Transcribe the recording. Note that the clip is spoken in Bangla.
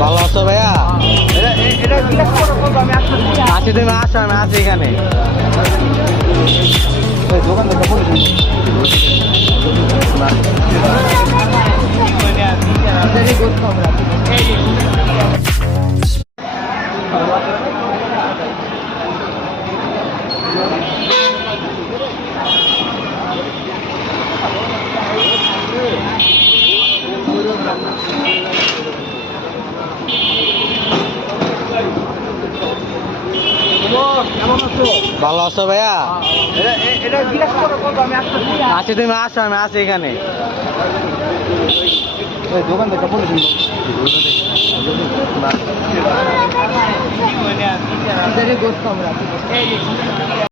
ভালো আছো ভাইয়া? আছি, তুমি আসো, আমি আছি এখানে। ভালো আছো ভাইয়া? আছি, তুমি আসো, আমি আছি এখানে। দোকান থেকে বলে